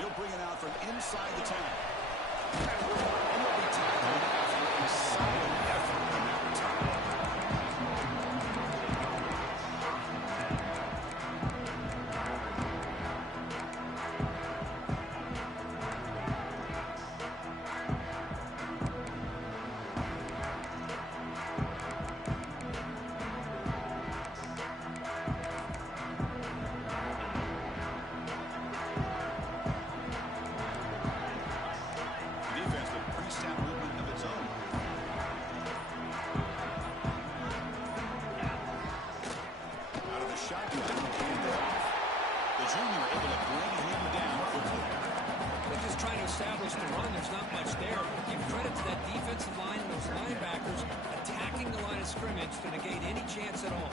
He'll bring it out from inside the 10. And he'll be tackled after a solid effort in that return. Establish the run. There's not much there. Give credit to that defensive line and those linebackers attacking the line of scrimmage to negate any chance at all.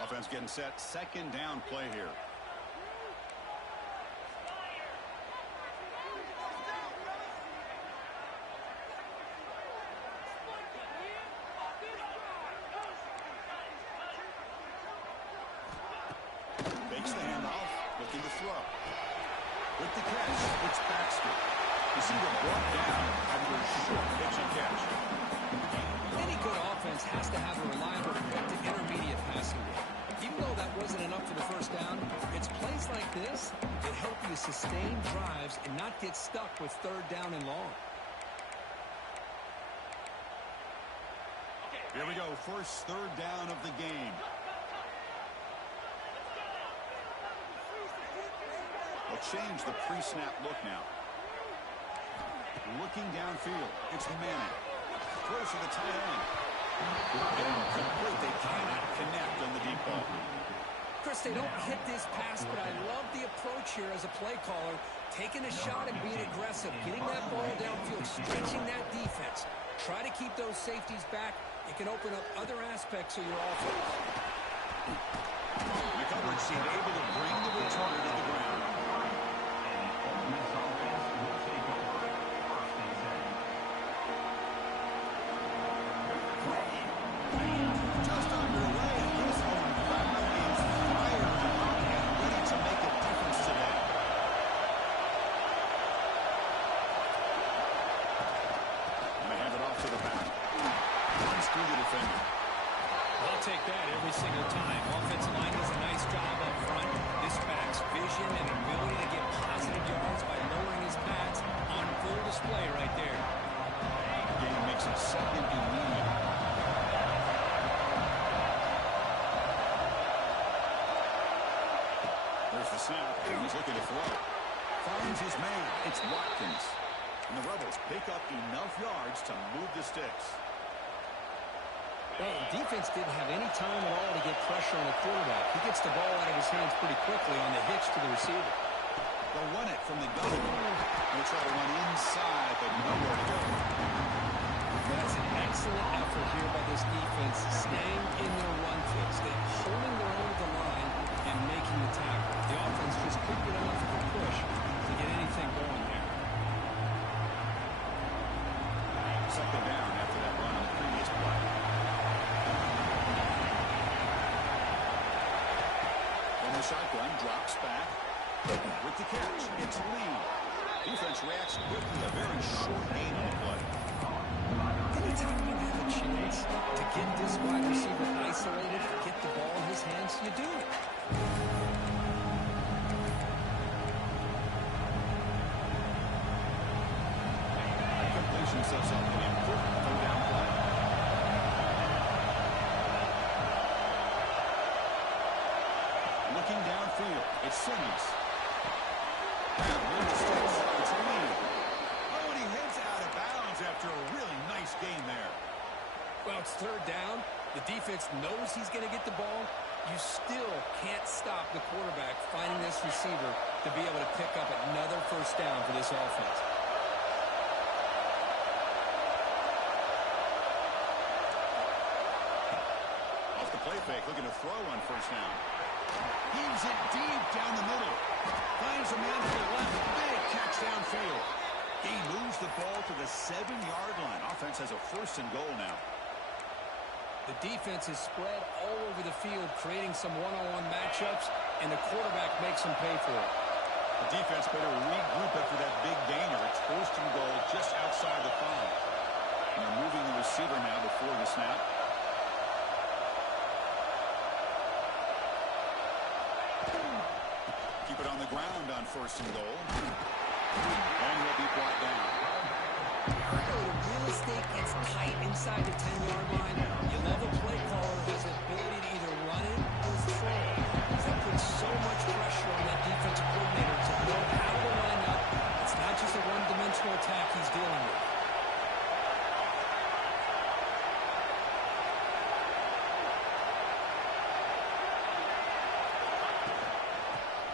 Offense getting set. Second down play here. Makes the handoff, looking to throw. With the catch, it's Baxter. Receiver brought down after a short pitch and catch. Any good offense has to have a reliable quick to intermediate passing game. Even though that wasn't enough for the first down, it's plays like this that help you sustain drives and not get stuck with third down and long. Here we go, first third down of the game. They'll change the pre-snap look now. Looking downfield, it's Manning. Throws to the tight end. Incomplete. They cannot connect on the deep ball. Chris, they don't hit this pass, but I love the approach here as a play caller. Taking a shot and being aggressive. Getting that ball downfield, stretching that defense. Try to keep those safeties back. It can open up other aspects of your offense. The coverage team able to bring the returner to the ground. Just underway, and this one is fired up and ready to make a difference today. And they hand it off to the back. Runs through the defender. I'll take that every single time. Offensive line does a nice job up front. This back's vision and ability to get positive yards by lowering his pads on full display right there. The game makes it second and need. There's the snap. He's looking to throw. Finds his man. It's Watkins. And the Rebels pick up enough yards to move the sticks. Well, the defense didn't have any time at all to get pressure on the quarterback. He gets the ball out of his hands pretty quickly on the hitch to the receiver. They'll run it from the gun. They'll try to run inside, but nowhere to go. That's an excellent effort here by this defense, staying in their run fix. They're holding their own at the line and making the tackle. The offense just couldn't get enough of a push to get anything going there. Second down after that run on the previous play. From the shotgun, drops back. With the catch, it's Lee. Defense reacts quickly. A very short gain on the play. Anytime you have a chance to get this wide receiver isolated, get the ball in his hands, you do it. Completion sets up an important third down play. Looking downfield, it's Simmons. It's a lead. Oh, and he heads out of bounds after a really nice game there. Well, it's third down. The defense knows he's going to get the ball. You still can't stop the quarterback finding this receiver to be able to pick up another first down for this offense. Off the play fake, looking to throw on first down. Heaves it deep down the middle. Finds a man to the left. Big catch downfield. He moves the ball to the 7-yard line. Offense has a first and goal now. The defense is spread all over the field, creating some one-on-one matchups, and the quarterback makes them pay for it. The defense better regroup after that big gainer. It's first and goal just outside the 5. And they're moving the receiver now before the snap. Keep it on the ground on first and goal. And he'll be brought down. The real estate gets tight inside the 10-yard line. You love a play caller who has the ability to either run it or throw it. That puts so much pressure on that defensive coordinator to know how to line up. It's not just a one-dimensional attack he's dealing with.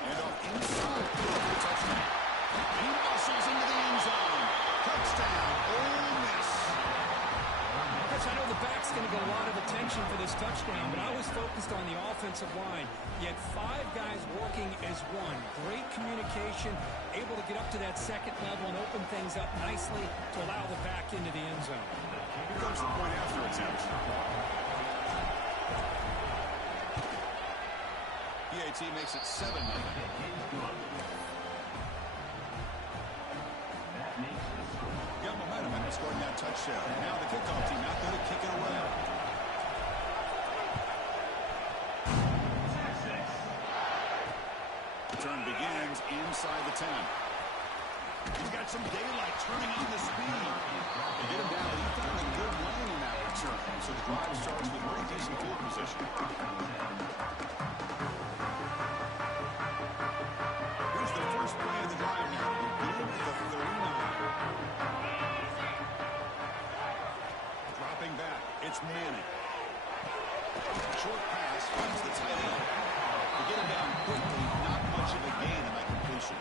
And off inside. Touchdown. He muscles into the end zone. Touchdown. Ole Miss. Chris, I know the back's going to get a lot of attention for this touchdown, but I was focused on the offensive line. You had 5 guys working as one. Great communication, able to get up to that second level and open things up nicely to allow the back into the end zone. Here comes the point after attempt. PAT makes it 7-0. Got momentum and scoring that touchdown. Now the kickoff team out there to kick it away. Return begins inside the 10. He's got some daylight turning on the speed. They get him down, but he found a good lane in that return. So the drive starts with very decent field position. Here's the first play of the drive now. We begin at the 39. Dropping back, it's Manning. Short pass finds the tight end. To get him down quickly, not much of a gain in that completion.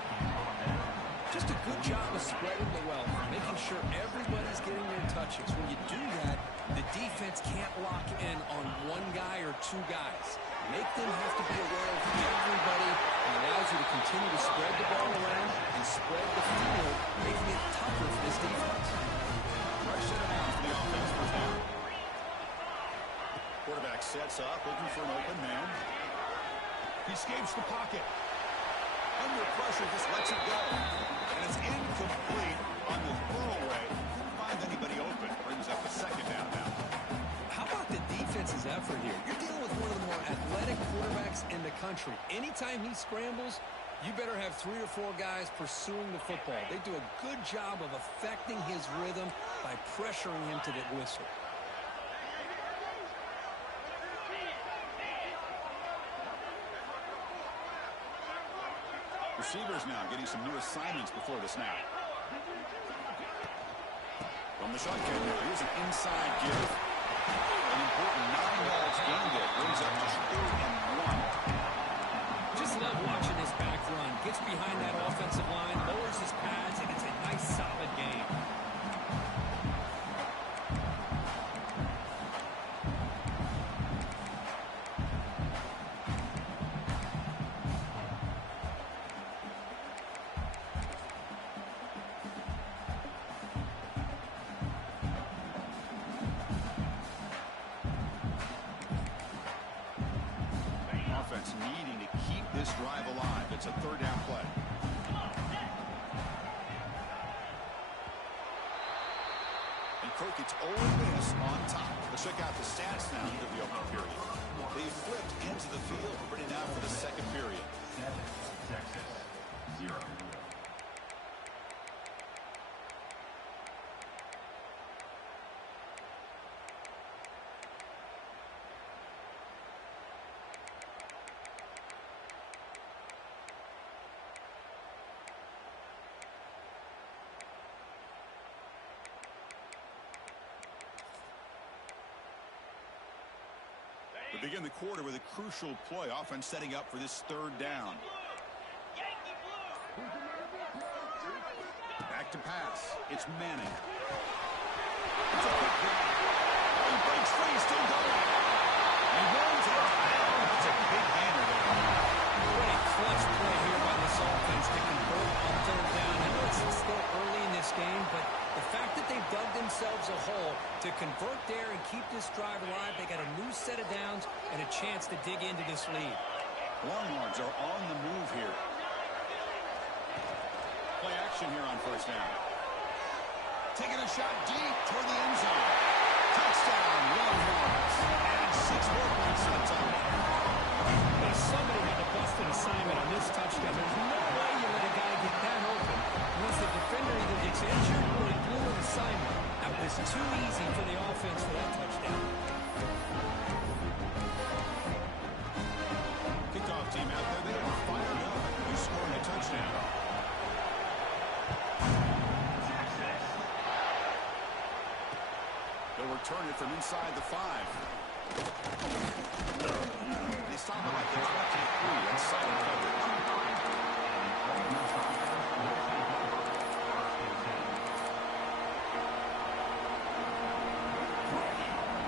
Just a good job of spreading the wealth, making sure everybody's getting their touches. When you do that, the defense can't lock in on one guy or 2 guys. Make them have to be aware of everybody, and allows you to continue to spread the ball around and spread the field, making it tougher for this defense. Rush it out for the offense first down. Quarterback sets up, looking for an open man. He escapes the pocket. Under pressure, just lets it go. And it's incomplete on the throwaway. Find anybody open. Brings up a second down now. How about the defense's effort here? You're dealing with one of the more athletic quarterbacks in the country. Anytime he scrambles, you better have 3 or 4 guys pursuing the football. They do a good job of affecting his rhythm by pressuring him to the whistle. Receivers now getting some new assignments before the snap. From the shotgun now, here's an inside give. An important 9 yards gain there. Brings up just 3rd and 1. Just love watching this back run. Gets behind that offensive line, lowers his pads, and it's a nice, solid game. Needing to keep this drive alive. It's a 3rd down play. And Kirk, it's Ole Miss on top. Let's check out the stats now into the opening period. They flipped into the field, ready now for the second period. Texas, 0. We begin the quarter with a crucial play. Offense setting up for this 3rd down. Back to pass. It's Manning. It's a quick grab. He breaks free, still going. He runs it. It's a big gainer there. What a clutch play here by this offense to convert on 3rd down. I know it's still early in this game, but the fact that they've dug themselves a hole to convert there and keep this drive alive, they got a to dig into this lead. Longhorns are on the move here. Play action here on first down. Taking a shot deep toward the end zone. Touchdown, Longhorns. And 6 more points to the total. Well, somebody had a busted assignment on this touchdown. There's no way you let a guy get that open unless the defender either gets injured or he blew an assignment. That was too easy for the offense for that touchdown. Kickoff team out there, they are fired up. They're scoring a touchdown. They'll return it from inside the 5. They stop it like they're 23. That's silent coverage.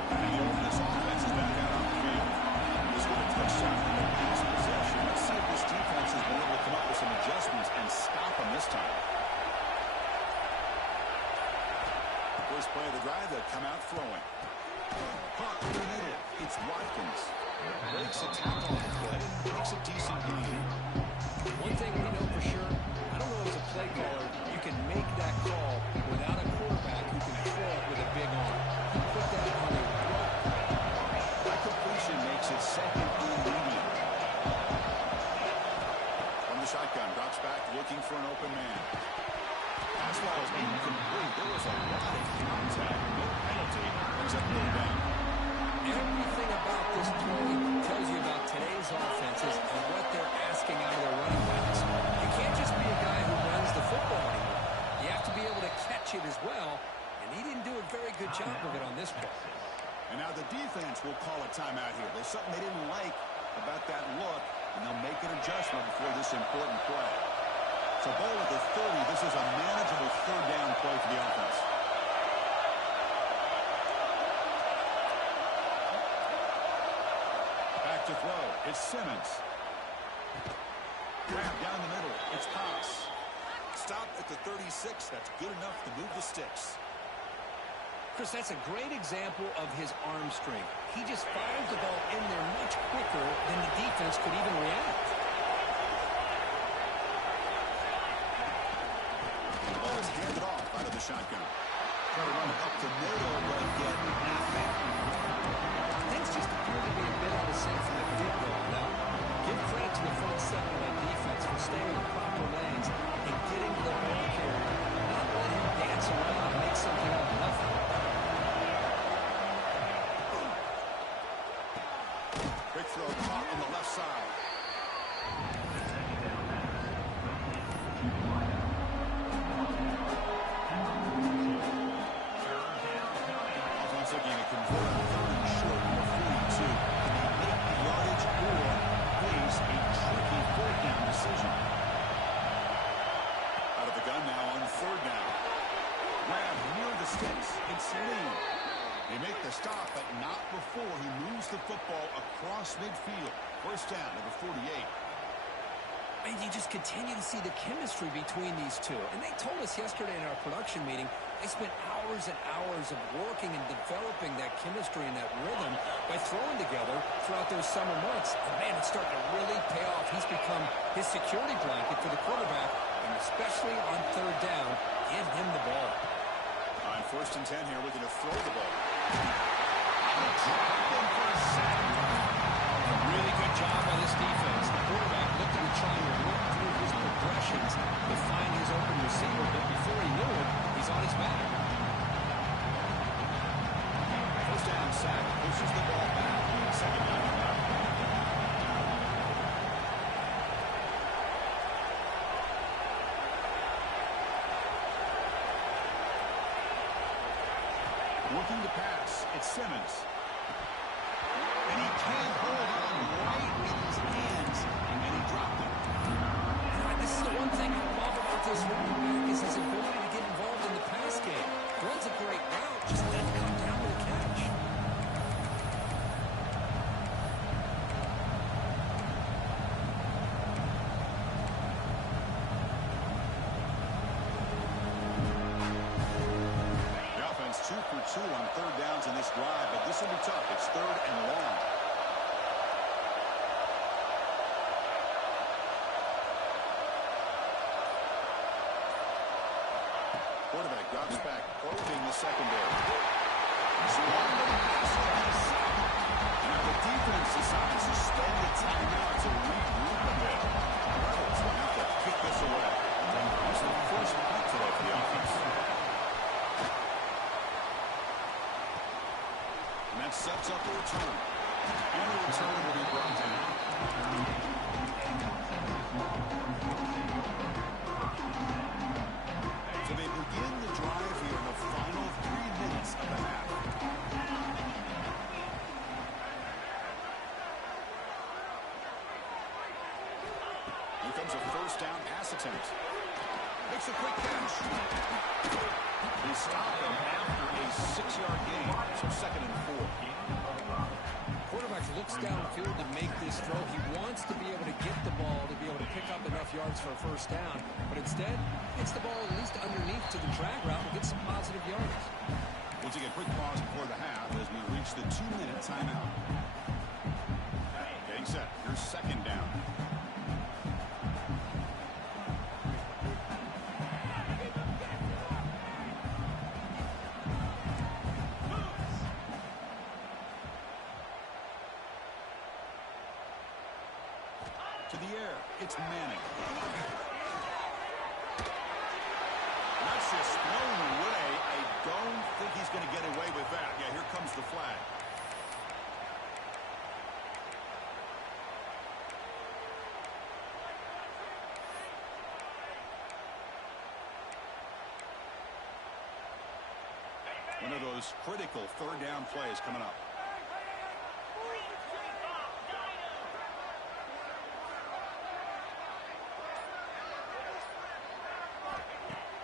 And the Oldest offense is back out on the field. This was a touchdown from their past possession. Let's see if this defense has been able to come up with some adjustments and stop them this time. First play of the drive, they'll come out throwing. Hawk in the middle. It's Watkins. Breaks a tackle on the play. Makes a decent gain. One thing we know for sure, I don't know as a play caller, you can make that call without a quarterback who can throw it with a big arm. He put that on a rope. That completion makes it second and medium. From the shotgun, drops back, looking for an open man. Pass was incomplete. There was a lot of contact. No penalty. Brings up third down. Everything about this play tells you about today's offenses and what they're asking out of their running backs. You can't just be a guy who runs the football anymore. You have to be able to catch it as well, and he didn't do a very good job of it on this play. And now the defense will call a timeout here. There's something they didn't like about that look, and they'll make an adjustment before this important play. So ball at the 30. This is a manageable third down play for the offense. Back to throw. It's Simmons. Grab down the middle. It's Pass. Stop at the 36. That's good enough to move the sticks. Chris, that's a great example of his arm strength. He just fired the ball in there much quicker than the defense could even react. The ball is handed off out of the shotgun. Try to run it up the middle, but again, nothing. Things just appear to be a bit out of sync from the get-go. Now, give credit to the front seven of that defense for staying in the proper lanes and getting to the ball carrier, not letting him dance around and make something out of nothing. Quick throw caught on the left side. Offense looking to convert on third and short from the 42. Can they make the yardage or face a tricky fourth down decision? Out of the gun now on third down. Grab near the sticks. It's Lee. They make the stop, but not before he moves the football across midfield. First down, number 48. And you just continue to see the chemistry between these two. And they told us yesterday in our production meeting, they spent hours and hours of working and developing that chemistry and that rhythm by throwing together throughout those summer months. And man, it's starting to really pay off. He's become his security blanket for the quarterback, and especially on third down, give him the ball. On first and 10 here, looking to throw the ball. A really good job by this defense. The quarterback looking to try and work through his progressions to find his open receiver, but before he knew it, he's on his back. First down sack, pushes the ball back. Second down and 5. Looking to pass. It's Simmons. And he can't hold on right in his hands. And he dropped it. This is the one thing I love about this running back is his ability to get involved in the pass game. Runs a great route, just doesn't come down to the catch. The offense 2 for 2 on third downs in this drive, but this will be tough. It's third and long. Quarterback drops back, probing the secondary. Now the defense decides to spend the timeout to regroup a bit. The Rebels will have to kick this away. It's the first punt today for the offense. And that sets up the return. And the return will be brought down. So they begin the drive here in the final 3 minutes of the half. Here comes a first down pass attempt. Makes a quick catch. They stop him after a 6-yard gain. So 2nd and 4. Quarterback looks downfield to make this throw. He wants to be able to get the ball to be able to pick up enough yards for a first down. But instead, gets the ball at least underneath to the drag route and gets some positive yardage. We'll take a quick pause before the half as we reach the 2-minute timeout. Getting set. Here's 2nd down. To the air, it's Manning. That's just thrown away. I don't think he's going to get away with that. Yeah, here comes the flag. One of those critical 3rd down plays coming up.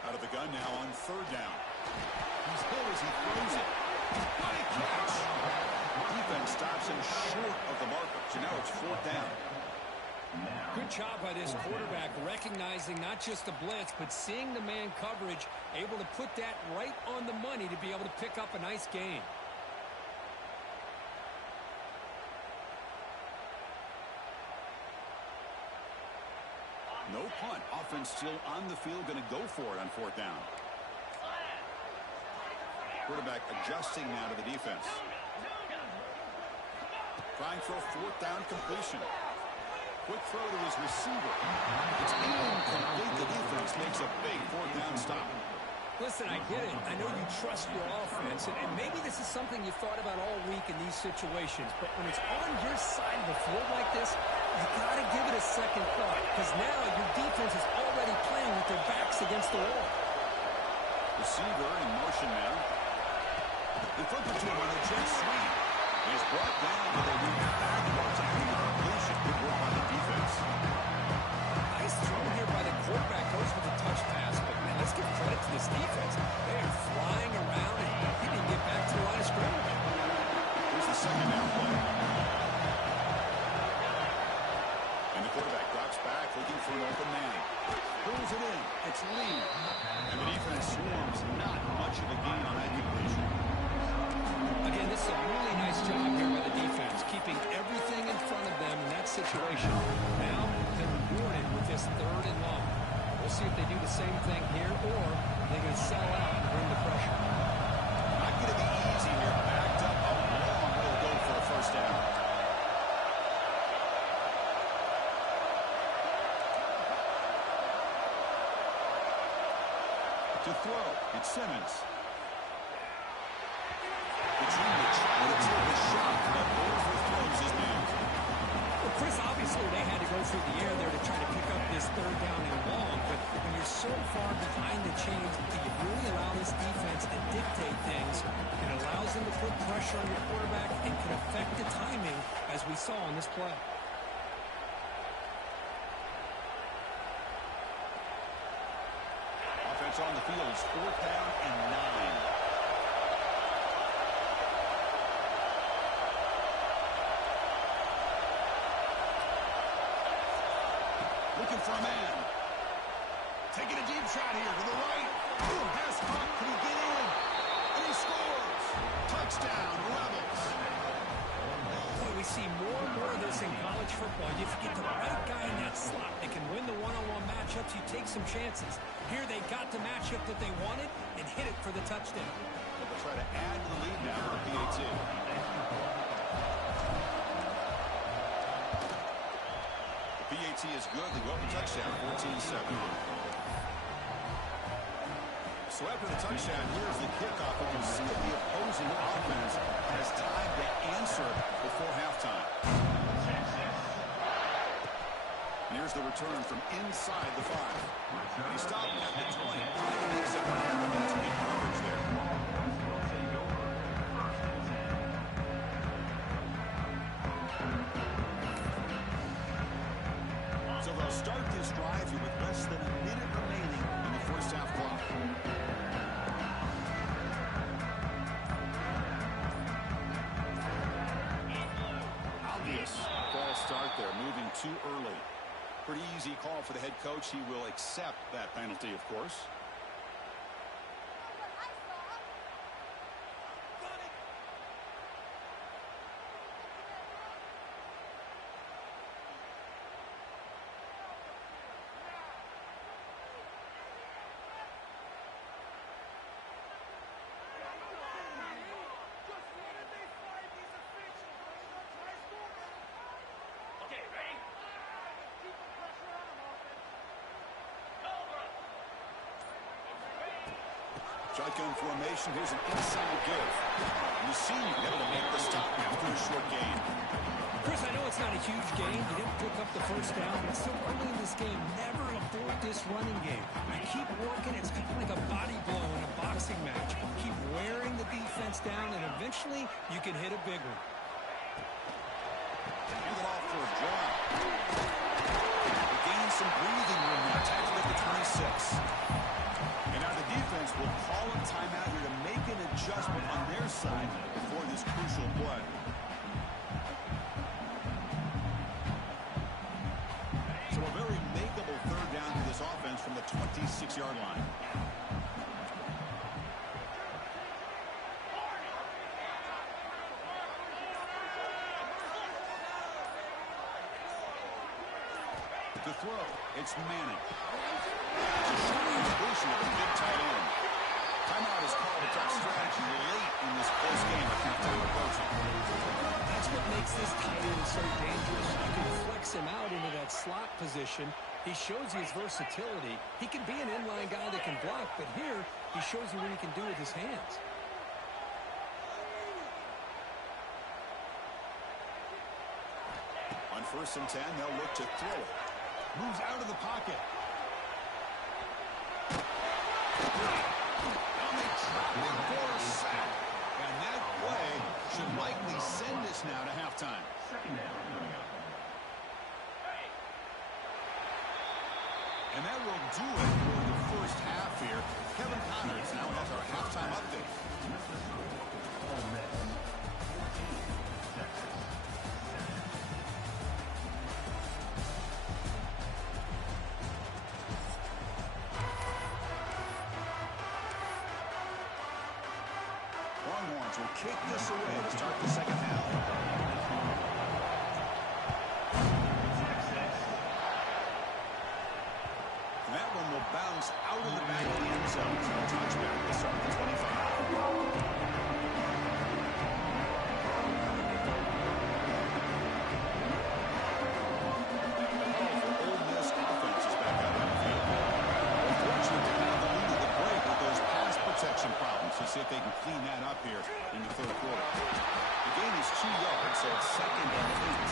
Out of the gun now on 3rd down. He's hit as he throws it. What a catch! Defense stops him short of the marker. So now it's 4th down. Good job by this quarterback, recognizing not just the blitz, but seeing the man coverage, able to put that right on the money to be able to pick up a nice gain. No punt. Offense still on the field, going to go for it on 4th down. Quarterback adjusting now to the defense. Trying for a 4th down completion. Quick throw to his receiver. It's incomplete. The defense makes a big 4th down stop. Listen, I get it. I know you trust your offense, and maybe this is something you thought about all week in these situations, but when it's on your side of the field like this, you got to give it a second thought, because now your defense is already playing with their backs against the wall. Receiver in motion now. They flip it to him on the jet sweep. He's brought down to the weak backwards after the completion. Good work by the defense. Nice throw here by the quarterback. Goes with a touch pass, but man, let's give credit to this defense. They are flying around, and he didn't get back to the line of scrimmage. Here's the 2nd down play. And the quarterback drops back, looking for an open man. Pulls it in. It's Lee. And the defense swarms. Not much of a gain on that completion. Again, this is a really nice job here by the defense, keeping everything in front of them in that situation. Now they're rewarded with this 3rd and long. We'll see if they do the same thing here, or they're going to sell out and bring the pressure. Not going to be easy here. Backed up a long way to go for a first down. To throw, it's Simmons. It's in to try to take a shot, but overthrows his man. Well, Chris, obviously they had to go through the air there to try to pick up this 3rd down and long, but when you're so far behind the chains, do you really allow this defense to dictate things? It allows them to put pressure on your quarterback and can affect the timing, as we saw on this play. Offense on the field is 4th down and 9. Looking for a man. Taking a deep shot here to the right. Pass caught. Can he get in? And he scores. Touchdown, Rebels. Boy, we see more and more of this in college football. If you get the right guy in that slot, they can win the one-on-one matchup. matchups, you take some chances. Here they got the matchup that they wanted and hit it for the touchdown. They'll try to add to the lead now for the PAT. The PAT is good. They go up the touchdown, 14-7. So after the touchdown, here's the kickoff. And you see the opposing offense has time to answer before halftime. And here's the return from inside the 5. And he stopped at the 20. Makes it to get coverage there. So they'll start this drive here with less than a minute remaining in the first half clock. Obvious false start there, moving too early. Pretty easy call for the head coach. He will accept that penalty, of course. Shotgun formation. Here's an inside give. You see you've been able to make the stop after a short gain. Chris, I know it's not a huge gain. You didn't pick up the first down, but still early in this game, never abort this running game. You keep working. It's kind of like a body blow in a boxing match. Keep wearing the defense down, and eventually you can hit a big one. Hand it off for a draw. They gain some breathing room now. Tackle at the 26. And now the defense will call a timeout here to make an adjustment on their side before this crucial play. So a very makeable third down to this offense from the 26-yard line. To throw, it's Manning. Completion of a big tight end. Timeout is called. It's our strategy late in this close game with halftime approaching. That's what makes this tight end so dangerous. You can flex him out into that slot position. He shows you his versatility. He can be an inline guy that can block, but here he shows you what he can do with his hands. On 1st and 10, they'll look to throw it. Moves out of the pocket. Now they trap him for a sack. And that play should likely send us now to halftime. And that will do it for the first half here. Kevin Connors now has our halftime update. Longhorns will kick this away to start the second half. And that one will bounce out of the back of the end zone. So a touchback to start the 25. See if they can clean that up here in the third quarter. The gain is 2 yards, so it's 2nd and 8.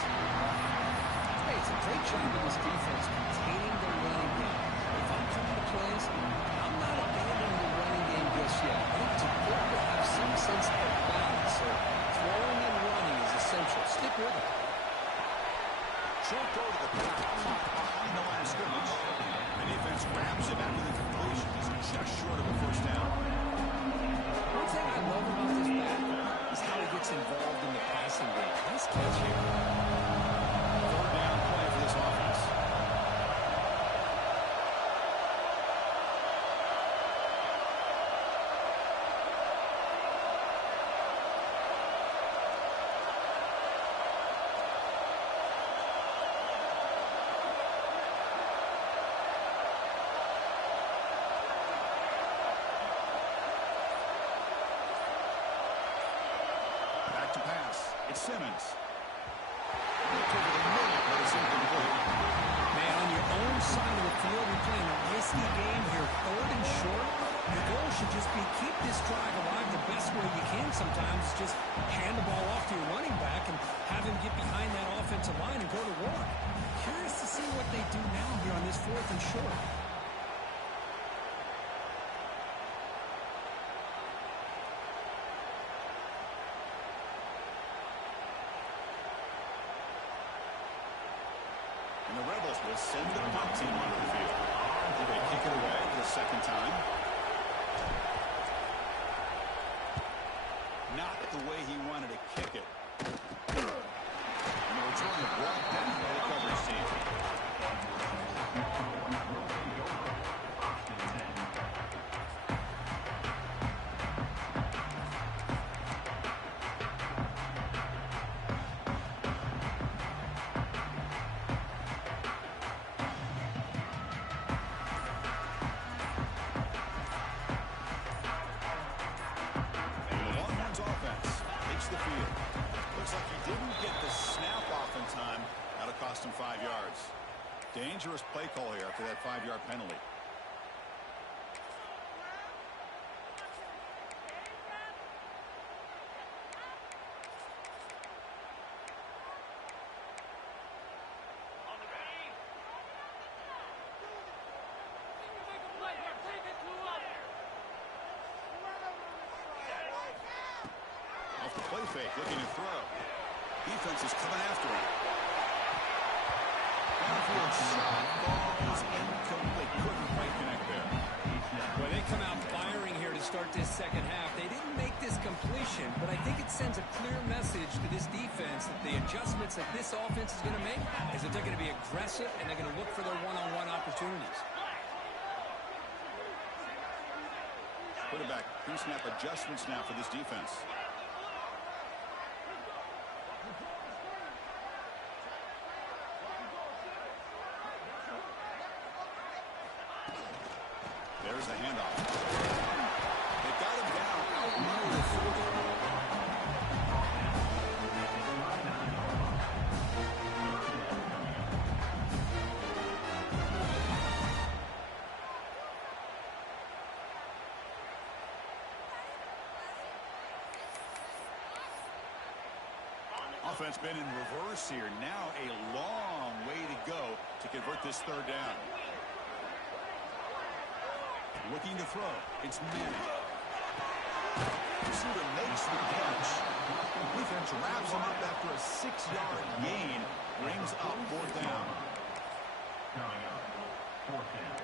Hey, it's a great job of this defense containing the running game. If I'm calling the plays, I'm not abandoning the running game just yet. I think it's important to have some sense of balance. So throwing and running is essential. Stick with it. Short throw to the back, behind the line of scrimmage. The defense grabs him after the completion. He's just short of a first down. One thing I love about this back is how he gets involved in the passing game. Nice catch here. Third down play for this offense. Simmons. Look over the middle, but it's incomplete. Man, on your own side of the field, you're playing a risky game here, 3rd and short. Your goal should just be keep this drive alive the best way you can sometimes. Just hand the ball off to your running back and have him get behind that offensive line and go to work. Curious to see what they do now here on this 4th and short. And the Rebels will send the punt team onto the field. They kick it away the second time. Not the way he wanted to kick it. And the return is brought back by the coverage team. Cost him 5 yards. Dangerous play call here after that 5-yard penalty. Off the play fake, looking to throw. Defense is coming after him. Downfield shot, ball is incomplete. Couldn't quite connect there. Well, they come out firing here to start this second half. They didn't make this completion, but I think it sends a clear message to this defense that the adjustments that this offense is going to make is that they're going to be aggressive and they're going to look for their one-on-one opportunities. Quarterback pre-snap adjustments now for this defense. There's the handoff. They got him down out near the 40. Offense been in reverse here. Now a long way to go to convert this 3rd down. Looking to throw. It's Manning. Receiver makes the catch. Defense wraps him up after a 6-yard gain. Brings up 4th down. Coming up, 4th down.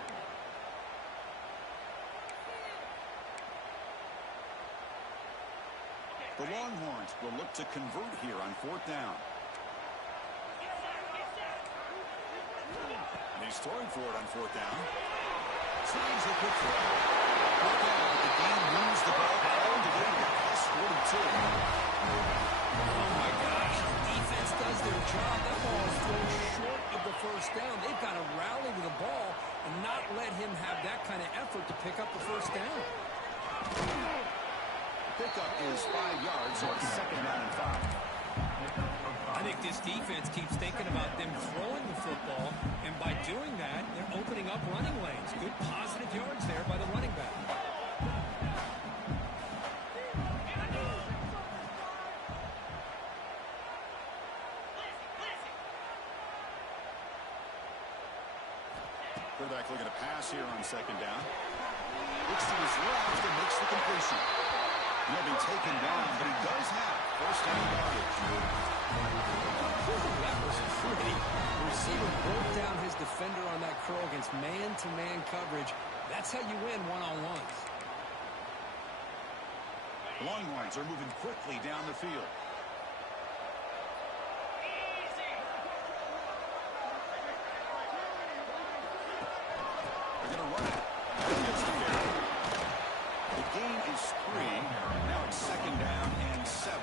The Longhorns will look to convert here on 4th down. And he's throwing for it on 4th down. Tries a quick throw. Look out, the game moves the ball all the way to the pass 42. Oh my gosh, the defense does their job. That ball is thrown short of the 1st down. They've got to rally to the ball and not let him have that kind of effort to pick up the 1st down. Pickup is 5 yards, so it's 2nd down and 5. I think this defense keeps thinking about them throwing the football, and by doing that, they're opening up running lanes. Good positive yards there by the running back. Quarterback looking to pass here on 2nd down. Looks to his left and makes the completion. He'll be taken down, but he does have 1st down yardage. That was pretty. The receiver broke down his defender on that curl against man-to-man coverage. That's how you win one-on-ones. The Longhorns are moving quickly down the field. They're going to run it. That gets the carry. The gain is 3. Now it's 2nd down and 7.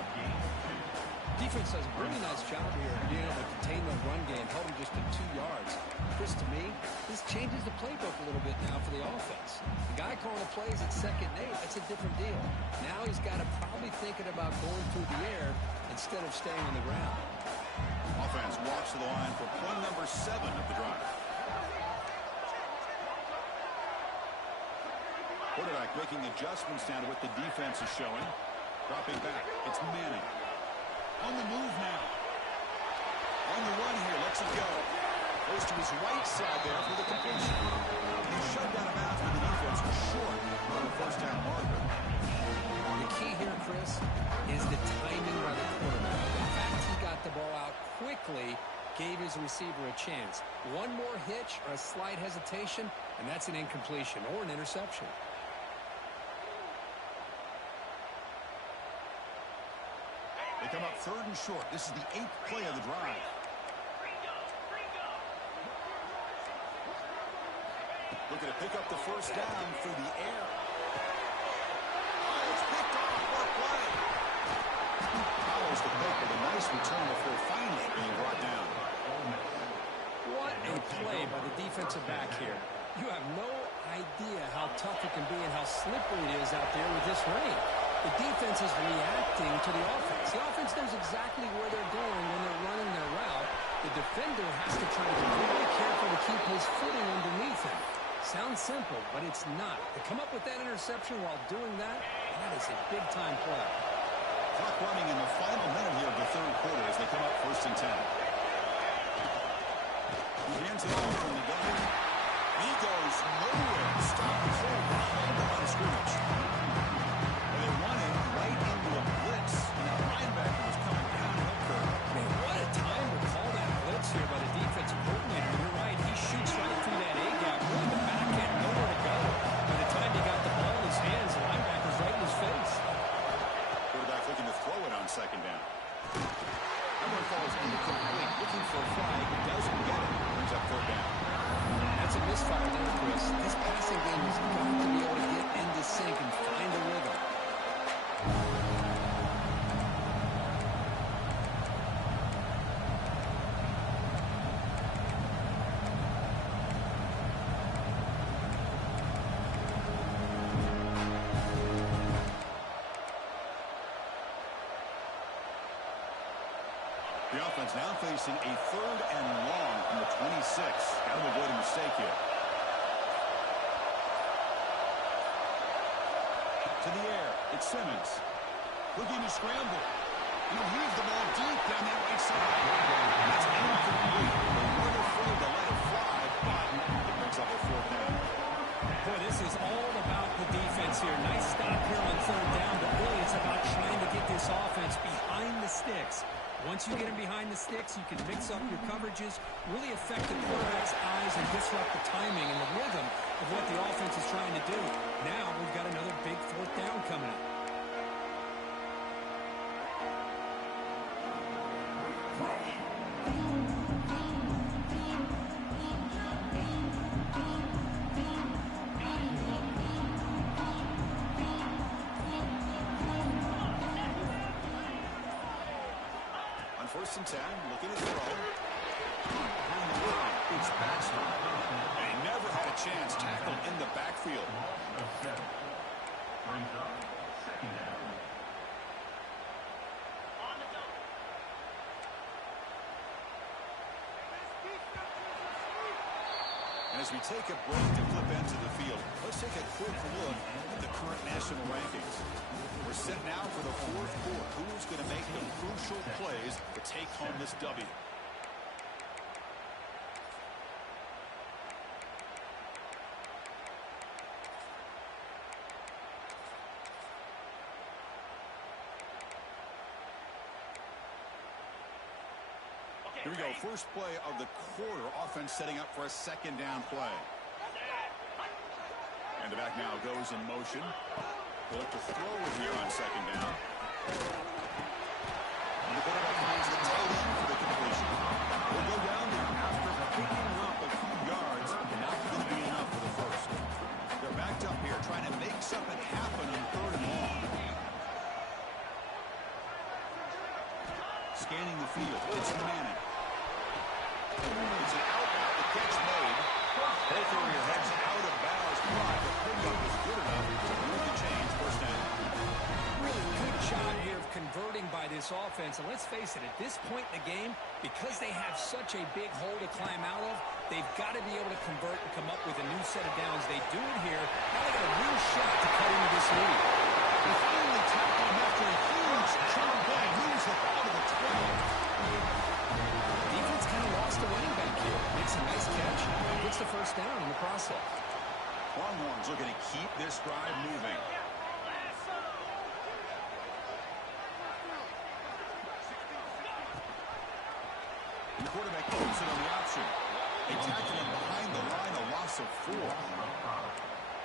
Defense does a really nice job here being able to contain the run game, held him just to 2 yards. Chris, to me, this changes the playbook a little bit now for the offense. The guy calling the plays at 2nd and 8, that's a different deal. Now he's got to probably thinking about going through the air instead of staying on the ground. Offense walks to the line for play number 7 of the drive. Quarterback making adjustments now to what the defense is showing. Dropping back. It's Manning. On the move now. On the run here. Lets it go. Goes to his right side there for the completion. He's shoved out of bounds when the defense was short on the first down marker. The key here, Chris, is the timing by the quarterback. The fact he got the ball out quickly gave his receiver a chance. One more hitch or a slight hesitation, and that's an incompletion or an interception. They come up 3rd and short. This is the 8th play of the drive. Looking to pick up the first down through the air. Oh, it's picked off. What a play. Follows the pick with a nice return before finally being brought down. What a play by the defensive back here. You have no idea how tough it can be and how slippery it is out there with this rain. The defense is reacting to the offense. The offense knows exactly where they're going when they're running their route. The defender has to try to be very careful to keep his footing underneath him. Sounds simple, but it's not. To come up with that interception while doing that, that is a big-time play. Clock running in the final minute here of the 3rd quarter as they come up 1st and 10. He hands it off from the gun. He goes nowhere. Stop cold behind the line of scrimmage. And they run it right into a blitz. And that linebacker was coming downhill curve. Man, what a time to call that blitz here by the defensive coordinator. You're right. He shoots right through that A-gap. Really the back end, nowhere to go. By the time he got the ball in his hands, the linebacker's right in his face. Quarterback looking to throw it on 2nd down. That one falls incomplete. Looking for a flag. Doesn't get it. Brings up 3rd down. That's a misfire there, Chris. This passing game has got to be able to get into sync and find a rhythm. The offense now facing a 3rd and long from the 26. Got to avoid a mistake here. To the air. It's Simmons. Looking to scramble. He'll heave the ball deep down that right side. That's incomplete. They weren't afraid to let it fly, but it brings up a 4th down. Boy, this is all about the defense here. Nice stop here on 3rd down, but really it's about trying to get this offense behind the sticks. Once you get him behind the sticks, you can mix up your coverages, really affect the quarterback's eyes and disrupt the timing and the rhythm of what the offense is trying to do. Now we've got another big 4th down coming up. On 1st and 10, looking to throw. Behind the line, it's Baxter. And he never had a chance tackled in the backfield. Brings up 2nd down. And as we take a break to flip into the field, let's take a quick look at the current national rankings. We're set now for the 4th quarter. Who's going to make the crucial plays to take home this W? Here we go. First play of the quarter. Offense setting up for a 2nd down play. And the back now goes in motion. They'll look to throw it here on 2nd down. And the quarterback finds the tight end for the completion. We'll go down there after picking up a few yards. Not going to be enough for the first. They're backed up here trying to make something happen on 3rd and long. Scanning the field. It's Manning. It's an out route. The catch made. Both areas heads out of bounds. But the pickup is good enough to move the chains. 1st down. Really good job here of converting converting by this offense. And let's face it, at this point in the game, because they have such a big hole to climb out of, they've got to be able to convert and come up with a new set of downs. They do it here. Now they got a real shot to cut into this lead. They finally tackle him after a huge short play. Moves the ball to the 12. Defense kind of lost the running back here. Makes a nice catch. Gets the first down in the process. Longhorns looking to keep this drive moving. The quarterback keeps it on the option. They tackle him behind the line, a loss of 4.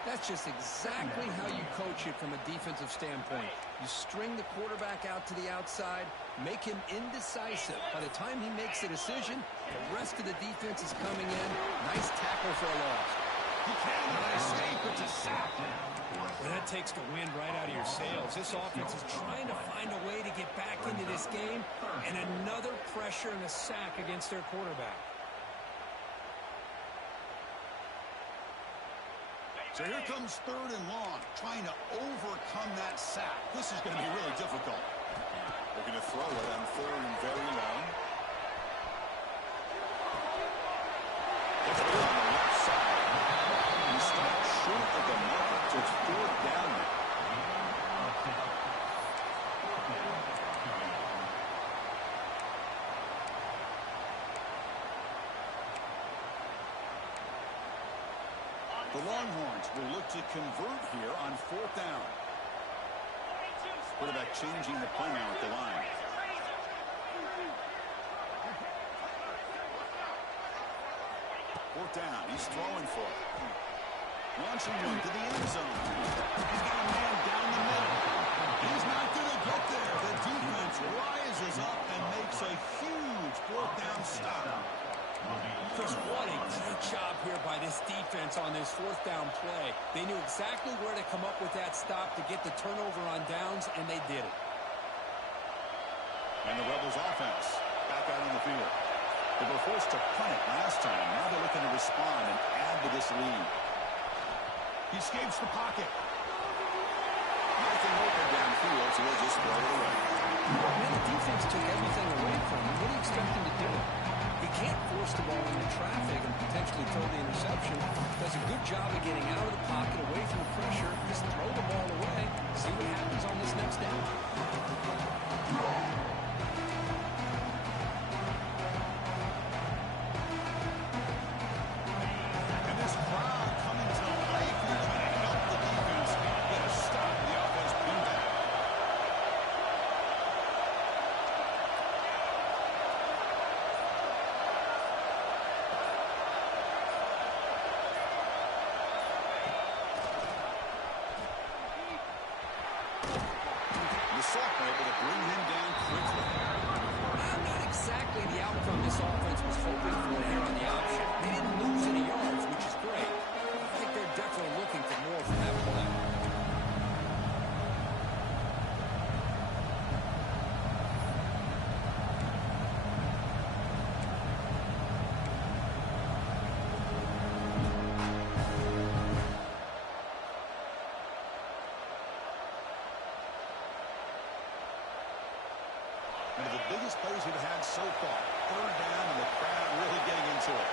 That's just exactly how you coach it from a defensive standpoint. You string the quarterback out to the outside, make him indecisive. By the time he makes a decision, the rest of the defense is coming in. Nice tackle for a loss. He cannot escape. It's a sack. Well, that takes the wind right out of your sails. This offense is trying to find a way to get back into this game, and another pressure and a sack against their quarterback. So here comes 3rd and long, trying to overcome that sack. This is going to be really difficult. Looking to throw it on 3rd and very long. It's on the left side. He stopped short of the mark, so it's 4th down now. The Longhorns will look to convert here on 4th down. Quarterback changing the play now at the line. Fourth down. He's throwing for it. Launching one to the end zone. He's got a man down the middle. He's not going to get there. The defense rises up and makes a huge 4th down stop. Chris, what a great job here by this defense on this 4th down play. They knew exactly where to come up with that stop to get the turnover on downs, and they did it. And the Rebels offense back out on the field. They were forced to punt it last time. Now they're looking to respond and add to this lead. He escapes the pocket. Nothing open downfield, so they'll just throw it away. Man, the defense took everything away from him. What do you expect him to do? He can't force the ball into traffic and potentially throw the interception. Does a good job of getting out of the pocket, away from the pressure. Just throw the ball away. See what happens on this next down. And this crowd coming to life here trying to help the defense get a stop in the offense being back. The Sophomore able to bring him down quickly. Not exactly the outcome this offense was hoping for here on the option. They didn't lose any yards, which is great. I think they're definitely looking for more from that play. One of the biggest plays we've had so far. 3rd down and the crowd really getting into it.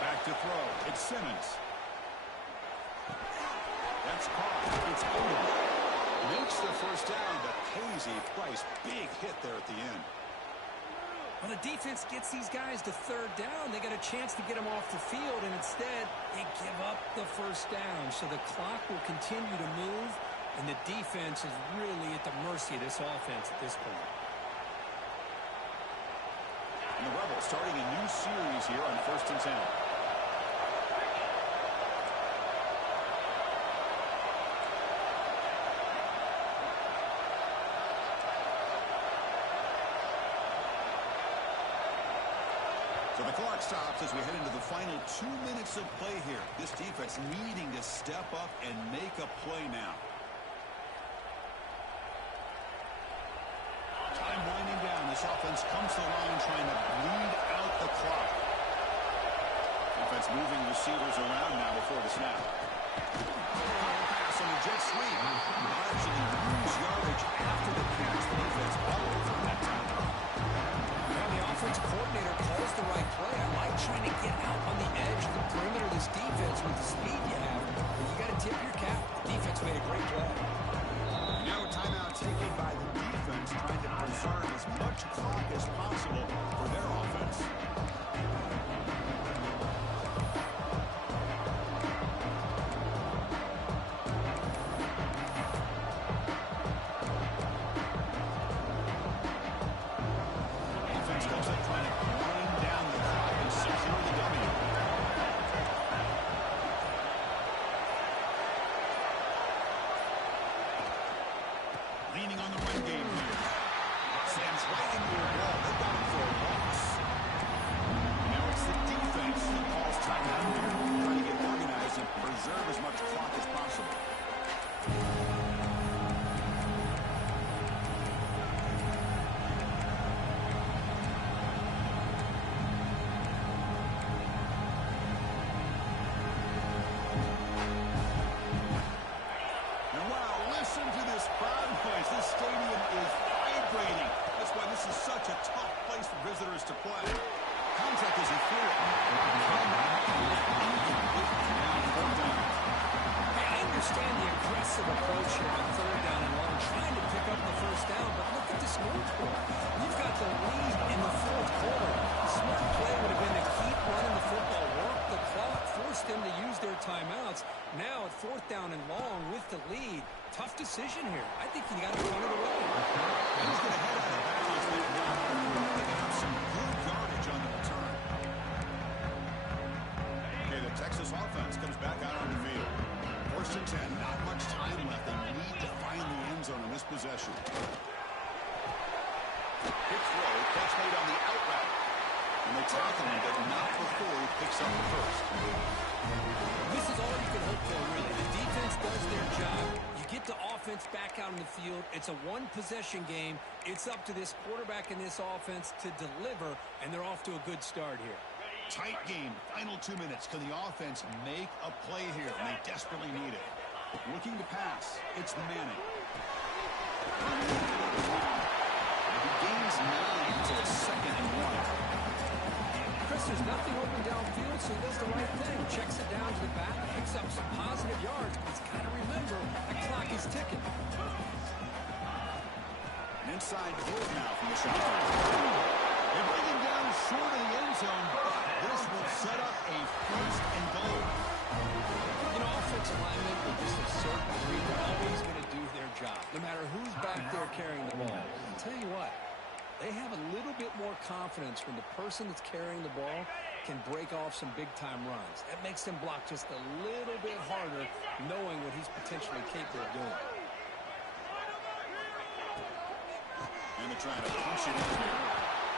Back to throw. It's Simmons. That's caught. It's over. Makes the first down, but pays a price. Big hit there at the end. Well, the defense gets these guys to 3rd down. They got a chance to get them off the field, and instead they give up the first down. So the clock will continue to move, and the defense is really at the mercy of this offense at this point. And the Rebels starting a new series here on 1st and 10. So the clock stops as we head into the final 2 minutes of play here. This defense needing to step up and make a play now. Time winding down. This offense comes to the line trying to bleed out the clock. Defense moving receivers around now before the snap. Pass on the jet sweep. Actually lose yardage after the catch. The defense all over that time. Well, the offense coordinator calls the right play. I like trying to get out on the edge of the perimeter of this defense with the speed you have. But you got to tip your cap. The defense made a great play. Now a timeout taken by the defense, trying to preserve as much clock as possible for their offense. Defense comes up trying to grind down the clock and secure the W. Leaning on the run game here. Sam's right into a wall. They got him for a loss. Now it's the defense that calls timeout here, trying to get organized and preserve as much clock as possible. And wow, listen to this crowd noise. This stadium is vibrating. That's why this is such a tough place for visitors to play. Contact isn't clear. Now fourth down. Hey, I understand the aggressive approach here on third down and long, trying to pick up the first down, but look at the scoreboard. You've got the lead in the fourth quarter. The smart play would have been to keep running the football, work the clock, force them to use their timeouts. Now at fourth down and long with the lead. Tough decision here. I think you got to punt it away. And he's going to head out of bounds right now. Picking up some good yardage on the return. Okay, the Texas offense comes back out on the field. First and 10, not much time left. They need to find the end zone in this possession. Big throw, catch made on the out route. And they tackle him, but not before he picks up the first. This is all you can hope for, really. The defense does their job. You get the offense back out on the field. It's a one-possession game. It's up to this quarterback and this offense to deliver, and they're off to a good start here. Tight game, final 2 minutes. Can the offense make a play here? And they desperately need it. Looking to pass. It's the Manning. He gains 9 to the second and 1. Chris, there's nothing open downfield, so he does the right thing. Checks it down to the back, picks up some positive yards, but he's got to remember the clock is ticking. An inside hit now from the shotgun. They bring him down short of the end zone, but this will set up a first and goal. You know, offensive linemen with just a certain degree, they're always going to do their job, no matter who's back there carrying the ball. I'll tell you what. They have a little bit more confidence when the person that's carrying the ball can break off some big-time runs. That makes them block just a little bit harder, knowing what he's potentially capable of doing. And they're trying to punch it in here.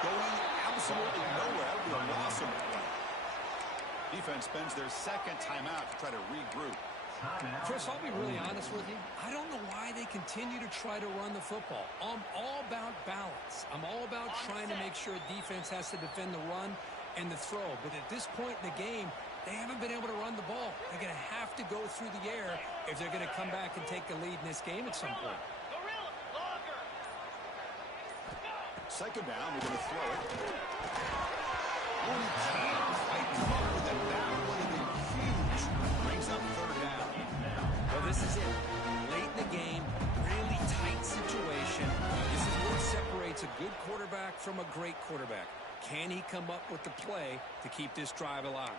Going absolutely nowhere. That would be a loss of play. Defense spends their second timeout to try to regroup. Chris, I'll be really honest with you. I don't know why they continue to try to run the football. I'm all about balance. I'm all about trying to make sure defense has to defend the run and the throw. But at this point in the game, they haven't been able to run the ball. They're going to have to go through the air if they're going to come back and take the lead in this game at some point. Second down, we're going to throw it. Oh, he can't quite cover that. That would have been huge. Brings up third down. Well, this is it. Late in the game, really tight situation. This is what separates a good quarterback from a great quarterback. Can he come up with the play to keep this drive alive?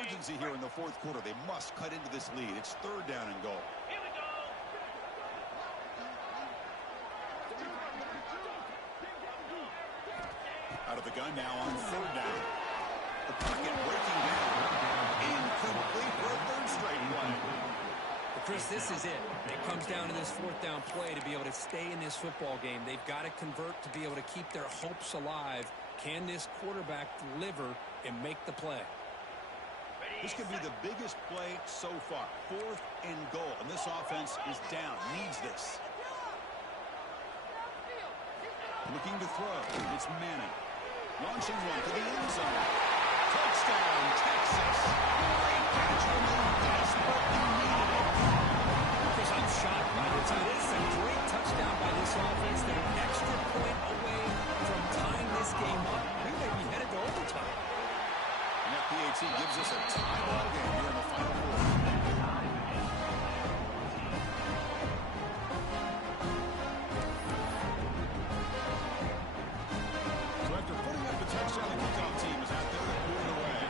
Urgency here in the fourth quarter. They must cut into this lead. It's third down and goal. Out of the gun now on third down. The pocket breaking down. Incomplete for a third straight play. Well, Chris, this is it. It comes down to this fourth down play to be able to stay in this football game. They've got to convert to be able to keep their hopes alive. Can this quarterback deliver and make the play? This could be the biggest play so far. Fourth and goal. And this offense is down. Needs this. Looking to throw. It's Manning. Launching one to the end zone. Touchdown, Texas. Great catch when they desperately needed it. Because I'm shocked by this. It's a great touchdown by this offense. They're an extra point away from tying this game up. We may be headed to overtime. And that PAT gives us a tie ball game here in the final quarter. So after putting up the touchdown, the kickoff team is out there to put it away.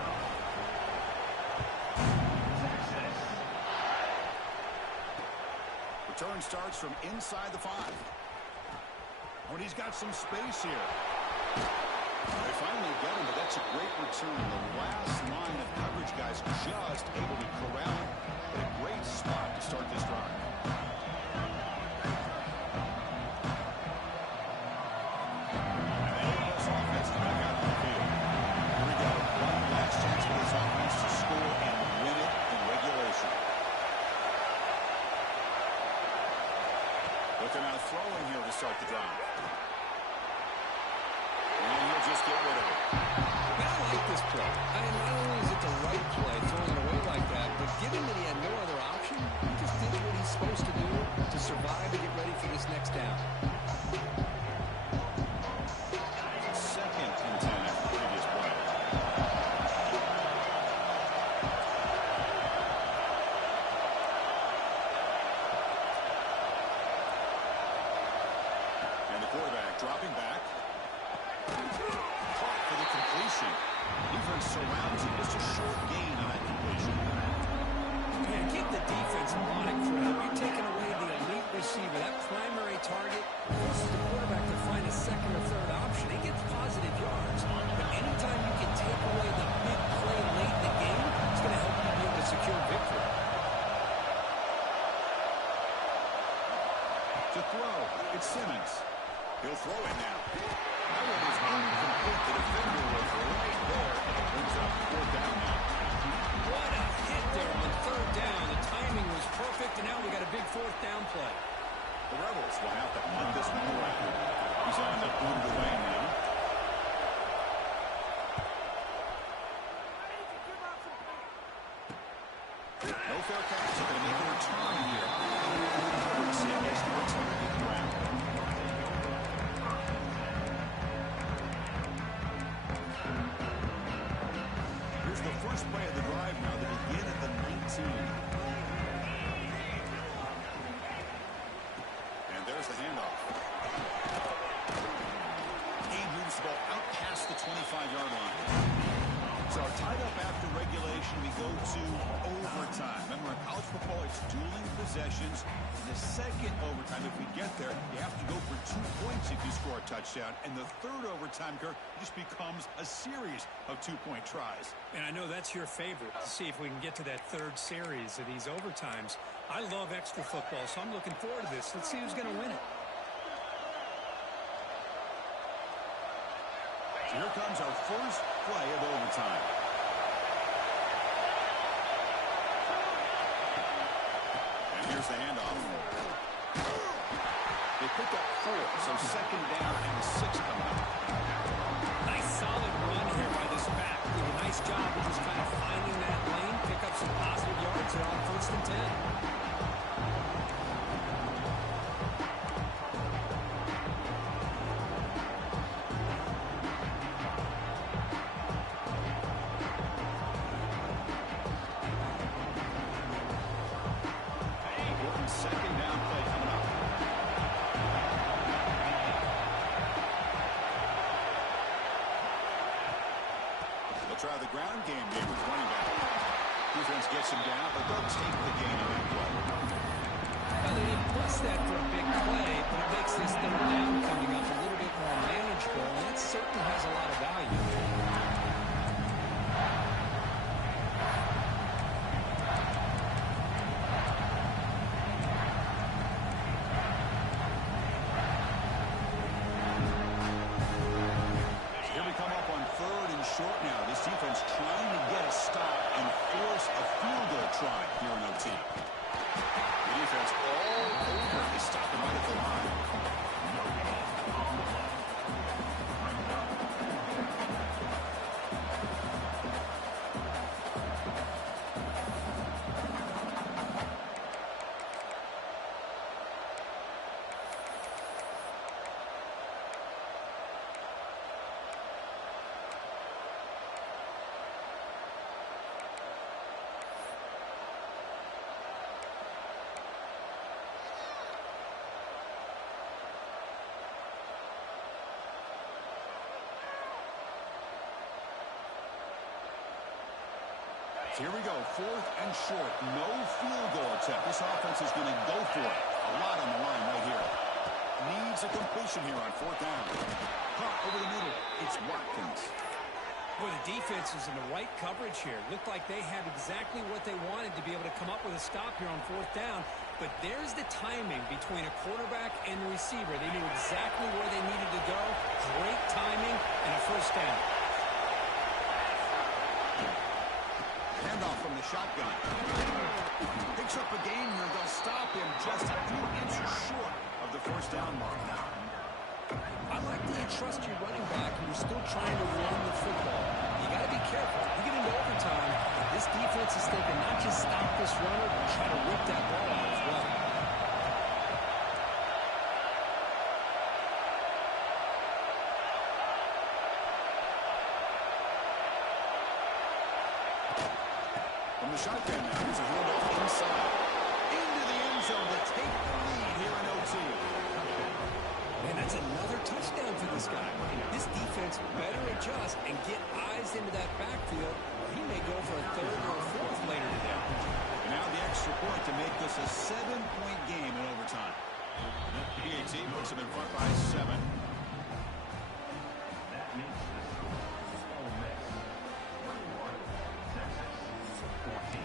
Return starts from inside the 5. Oh, and he's got some space here. They finally get him, but that's a great return. The last line of coverage guys just able to corral him. A great spot to start this drive. And they need this offense to back out on the field. Here we go. One last chance for this offense to score and win it in regulation. But they're now throwing here to start the drive. And he'll just get rid of it. I like this play. I mean, not only is it the right play, throwing it away like that, but given that he had no other option, he just did what he's supposed to do to survive and get ready for this next down. Second and 10 after the previous play. And the quarterback dropping back. Caught for the completion. Defense surrounds him. Just a short gain on that completion. Man, keep the defense on it, Fred. You're taking away the elite receiver, that primary target, forces the quarterback to find a second or third option. He gets positive yards, but anytime you can take away the big play late in the game, it's going to help you be able to secure victory. To throw, it's Simmons. He'll throw it now. That one is incomplete. The defender was right there, and it brings up 4th down now. What a hit there on 3rd down. The timing was perfect, and now we got a big 4th down play. The Rebels will have to hunt this one around. He's on the boot away now. No fair catch. He's going to make a return here. We'll see if it's the return in the round. Here's the first play of the drive now. They begin at the 19. And there's the handoff. He moves the ball out past the 25-yard line. So tied up after regulation, we go to overtime. Remember, in college football, it's dueling possessions. In the second overtime, if we get there, you have to go for 2 points if you score a touchdown. And the third overtime, Kirk, just becomes a series of 2-point tries. And I know that's your favorite, to see if we can get to that third series of these overtimes. I love extra football, so I'm looking forward to this. Let's see who's going to win it. So here comes our first play of overtime. And here's the handoff. They pick up 4, so 2nd down and 6 coming up. Nice solid run here by this back. Did a nice job of just kind of finding that lane, pick up some positive yards there on 1st and 10. Second down play coming up. They'll try the ground game with running back. Defense gets him down, but they'll take the gain on that play. Well, they didn't bust that for a big play, but it makes this 3rd down coming up a little bit more manageable, and that certainly has a lot of value. Short now. This defense trying to get a stop and force a field goal try here in OT. The defense all over. They stop him right at the line. So here we go, 4th and short. No field goal attempt. This offense is going to go for it. A lot on the line right here. Needs a completion here on 4th down. Caught over the middle. It's Watkins. Well, the defense is in the right coverage here. Looked like they had exactly what they wanted to be able to come up with a stop here on 4th down. But there's the timing between a quarterback and the receiver. They knew exactly where they needed to go. Great timing and a 1st down. Handoff from the shotgun. Picks up a gain here. They'll stop him just a few inches short of the 1st down mark. I like that you trust your running back and you're still trying to run the football. You got to be careful. You get into overtime, and this defense is thinking not just stop this runner, but try to rip that ball out as well. From the shotgun now, there's a handoff inside. Into the end zone to take the lead here in OT. Man, that's another touchdown for this guy. This defense better adjust and get eyes into that backfield. He may go for a 3rd or a 4th later today. And now the extra point to make this a 7-point game in overtime. PAT puts them in front by 7. That means this all mix. 21, Texas, 14.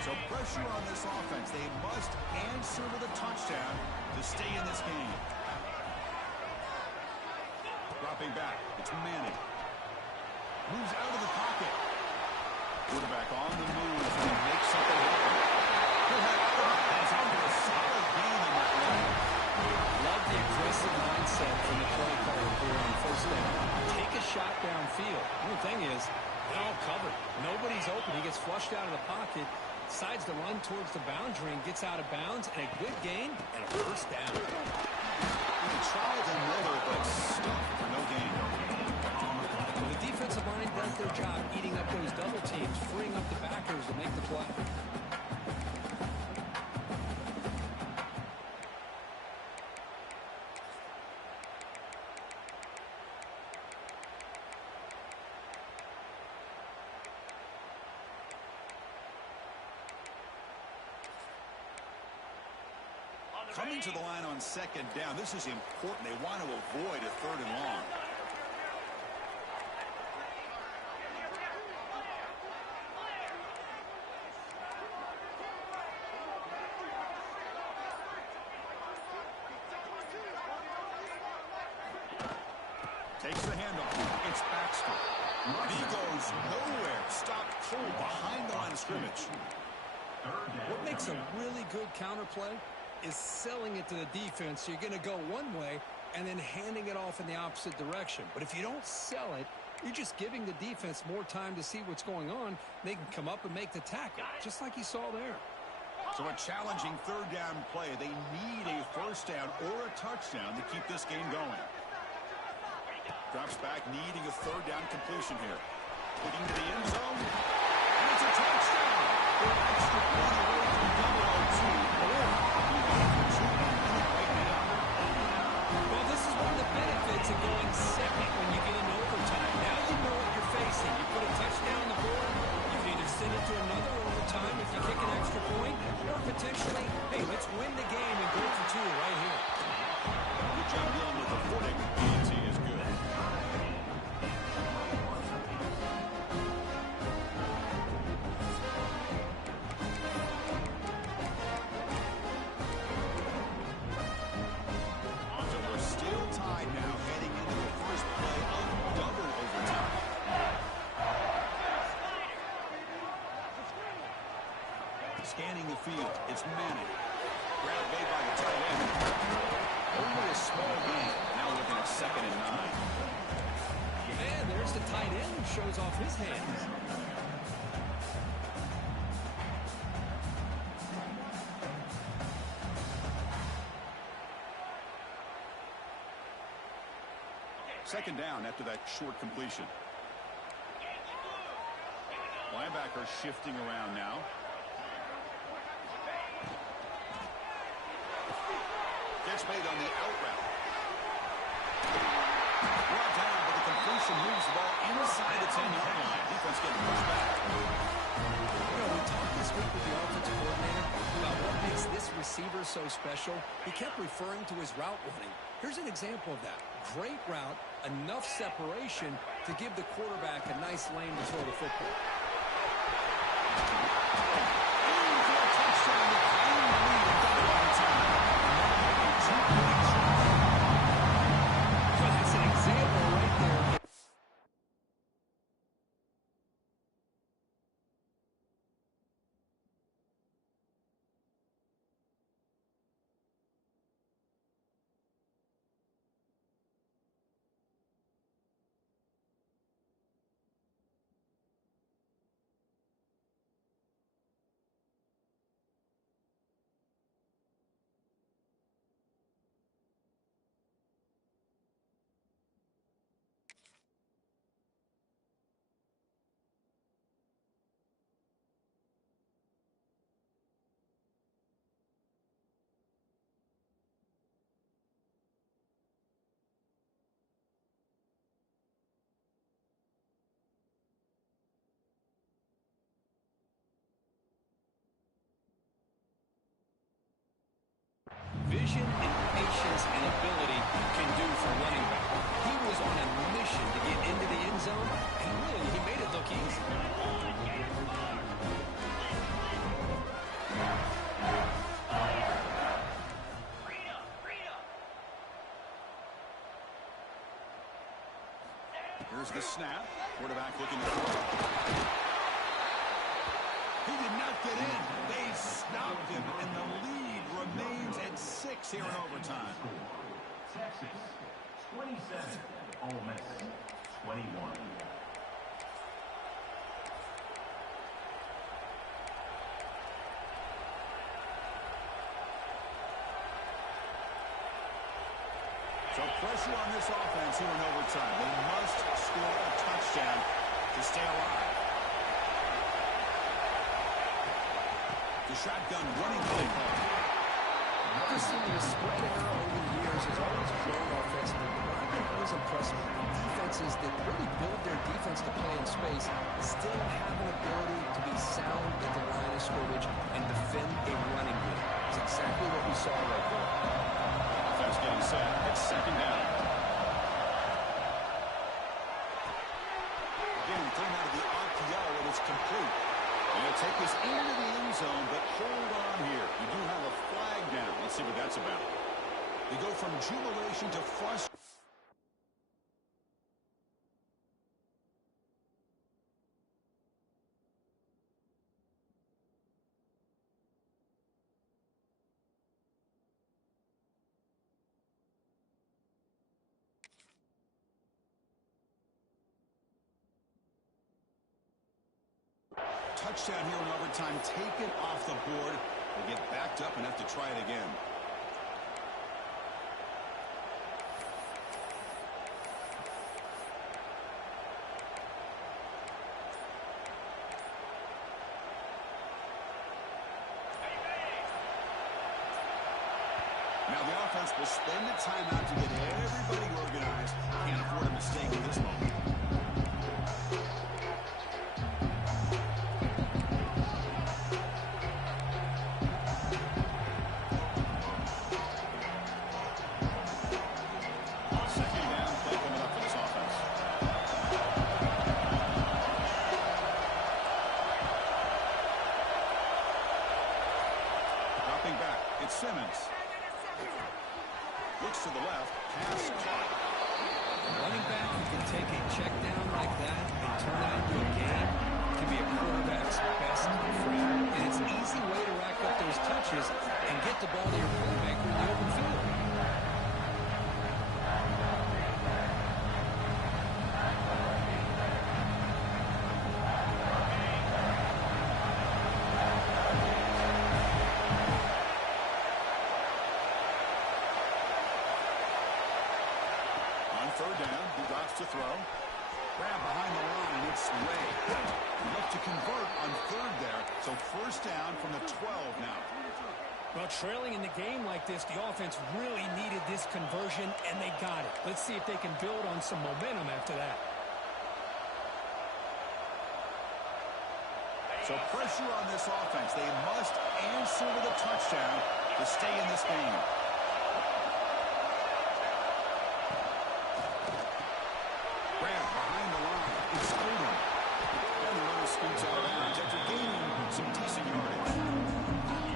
So pressure on this offense. They must answer with a touchdown to stay in this game. Dropping back. It's Manning. Moves out of the pocket. Quarterback on the move to make something happen. He'll have Evans after a solid game in that run. Love the aggressive mindset from the play caller here on 1st down. Take a shot downfield. The only thing is, they're all covered. Nobody's open. He gets flushed out of the pocket, decides to run towards the boundary and gets out of bounds, and a good gain and a 1st down. He tried another, but stuffed for no gain. Well, the defensive line does their job eating up those double teams, freeing up the backers to make the play. Coming to the line on 2nd down. This is important. They want to avoid a 3rd and long. Takes the handoff. It's Baxter. He goes nowhere. Stopped cold behind the line of scrimmage. What makes a really good counterplay is selling it to the defense. So you're going to go one way and then handing it off in the opposite direction. But if you don't sell it, you're just giving the defense more time to see what's going on. They can come up and make the tackle, just like you saw there. So a challenging 3rd down play. They need a 1st down or a touchdown to keep this game going. Drops back, needing a 3rd down completion here. Looking to the end zone. And it's a touchdown. An extra point away from double OT. Right now. Well, this is one of the benefits of going second when you get into overtime. Now you know what you're facing. You put a touchdown on the board, you can either send it to another overtime if you kick an extra point, or potentially, hey, let's win the game and go for 2 right here. Good job dealing with the footing. PNT is good. So we're still tied now, heading into the first play of double overtime. Scanning the field, it's Manning. Grab made by the tight end. Only a small gain. Now looking at 2nd and 9. And there's the tight end who shows off his hands. Second down after that short completion. Linebacker shifting around now. Catch made on the out route. Brought down, but the completion moves the ball inside the 10-yard line. Defense getting pushed back. You know, we talked this week with the offensive coordinator about what makes this receiver so special. He kept referring to his route running. Here's an example of that. Great route, enough separation to give the quarterback a nice lane to throw the football. That's an example right there. Vision and patience and ability can do for running back. He was on a mission to get into the end zone, and really, he made it look easy. Here's the snap. Quarterback looking to throw. He did not get in. They stopped him, and the lead remains at 6 here in overtime. Texas 27, Ole Miss 21. So pressure on this offense here in overtime. They must score a touchdown to stay alive. The shotgun running play call. This team has spread error over the years has always grown offensively. But I've been always impressed with defenses that really build their defense to play in space, still have an ability to be sound at the line of scrimmage and defend a running game. It's exactly what we saw right there. Offense getting set. It's second down. Again, thrown out of the RPO, and it's complete. And he'll take this into the end zone, but hold on here. You do have a flag down. Let's see what that's about. They go from jubilation to frustration. Touchdown here in overtime, taken off the board. They get backed up and have to try it again. Now the offense will spend the timeout to get everybody organized. Can't afford a mistake at this moment. Simmons. Looks to the left. Pass caught. Running back who can take a check down like that and turn it into a game can be a quarterback's best friend. And it's an easy way to rack up those touches and get the ball to your playmaker in the open field. Third down, he drops to throw. Grab behind the line, and it's Ray. Look to convert on third there, so first down from the 12 now. Well, trailing in the game like this, the offense really needed this conversion, and they got it. Let's see if they can build on some momentum after that. So pressure on this offense. They must answer with a touchdown to stay in this game. Grab behind the line. It's over. And the runner scoots out of bounds after gaining some decent yardage.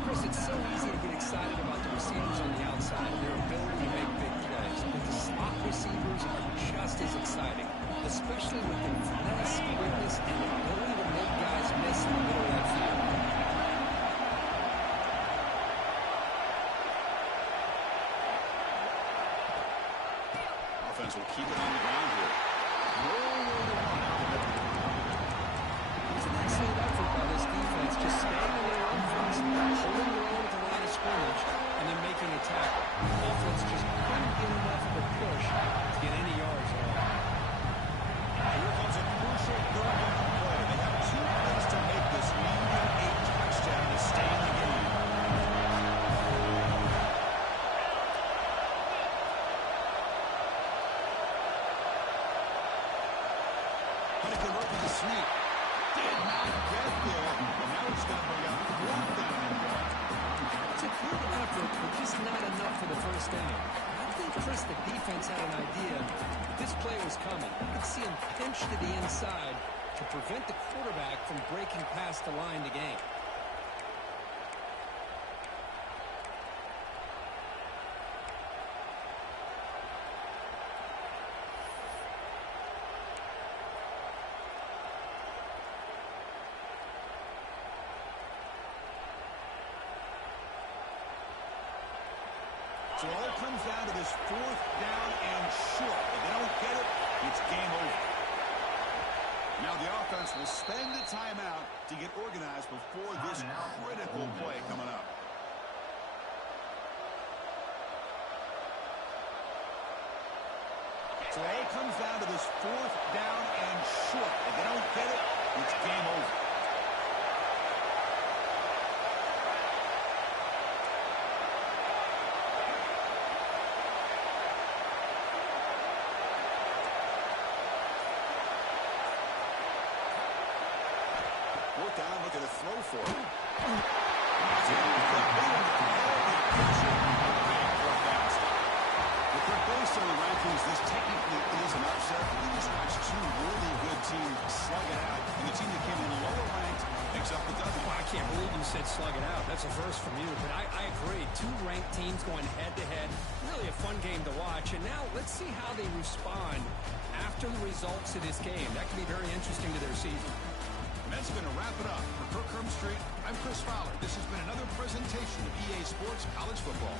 Chris, it's so easy to get excited about the receivers on the outside and their ability to make big plays. But the slot receivers are just as exciting, especially with their finesse, quickness, and ability to make guys miss in the middle of that field. Offense will keep it on the ground here. It's an excellent effort by this defense, just staying in their own fence, holding their own at the line of scrimmage, and then making a tackle. Offense just couldn't get enough of a push to get any yards at all. Here comes a crucial third down play. They have 2 plays to make this. Need a touchdown to stay in the game. But it can work with the sweep. Did not get there. And now it's going to bring up 4th down and 1. It's a good effort, but just not enough for the first down. I think, Chris, the defense had an idea that this play was coming. You could see him pinch to the inside to prevent the quarterback from breaking past the line to gain. So it all comes down to this 4th down and short. If they don't get it, it's game over. Now the offense will spend the timeout to get organized before this critical play coming up. So it all comes down to this 4th down and short. If they don't get it, it's game over. Down, look at a throw for it. With their base on the rankings, this technically is an upset. We just watched 2 really good teams slug it out, and the team that came in lower ranked picks up the W. Well, I can't believe you said slug it out. That's a first from you, but I agree. 2 ranked teams going head-to-head. Really a fun game to watch, and now let's see how they respond after the results of this game. That can be very interesting to their season. That's going to wrap it up. For Kirk Street, I'm Chris Fowler. This has been another presentation of EA Sports College Football.